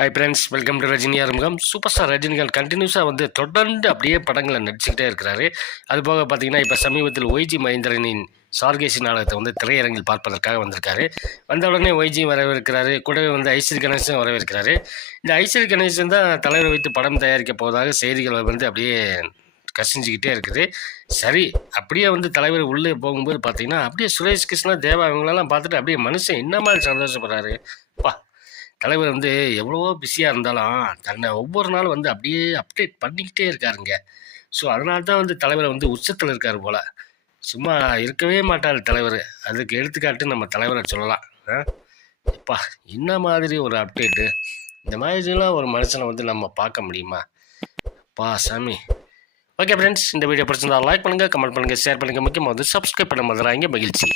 Hi friends welcome to Rajini Arumugam super star Rajinikanth கண்டினியூஸாக வந்து தொடர்ந்து அப்படியே படங்களை நடிச்சுக்கிட்டே இருக்கிறாரு. அது போக பார்த்தீங்கன்னா இப்போ சமீபத்தில் ஒய்ஜி மகேந்திரனின் சார்கேசி நாடகத்தை வந்து திரையரங்கில் பார்ப்பதற்காக வந்திருக்காரு. வந்த உடனே ஒய்ஜி வரவேற்கிறாரு. கூடவே வந்து ஐஸ்வரி கணேசன் வரவேற்கிறாரு. இந்த ஐஸ்வரி கணேசன் தான் தலைவர் வைத்து படம் தயாரிக்க போவதாக செய்திகள் வந்து அப்படியே கசிஞ்சிக்கிட்டே இருக்குது. சரி அப்படியே வந்து தலைவர் உள்ளே போகும்போது பார்த்தீங்கன்னா அப்படியே சுரேஷ் கிருஷ்ணா தேவா இவங்களெல்லாம் பார்த்துட்டு அப்படியே மனுஷன் என்ன மாதிரி சந்தோஷப்படுறாரு. பா தலைவர் வந்து எவ்வளவோ பிஸியாக இருந்தாலும் தன்னை ஒவ்வொரு நாளும் வந்து அப்படியே அப்டேட் பண்ணிக்கிட்டே இருக்காருங்க. ஸோ அதனால தான் வந்து தலைவர் வந்து உச்சத்தில் இருக்கார் போல். சும்மா இருக்கவே மாட்டார் தலைவர். அதுக்கு எடுத்துக்காட்டு நம்ம தலைவரை சொல்லலாம். எப்பா என்ன மாதிரி ஒரு அப்டேட்டு இந்த மாதிரிலாம் ஒரு மனுஷனை வந்து நம்ம பார்க்க முடியுமா? பா சாமி. ஓகே ஃப்ரெண்ட்ஸ் இந்த வீடியோ பிடிச்சிருந்தா லைக் பண்ணுங்கள் கமெண்ட் பண்ணுங்கள் ஷேர் பண்ணுங்கள் முக்கியமாக வந்து சப்ஸ்கிரைப் பண்ண மாதிரி மகிழ்ச்சி.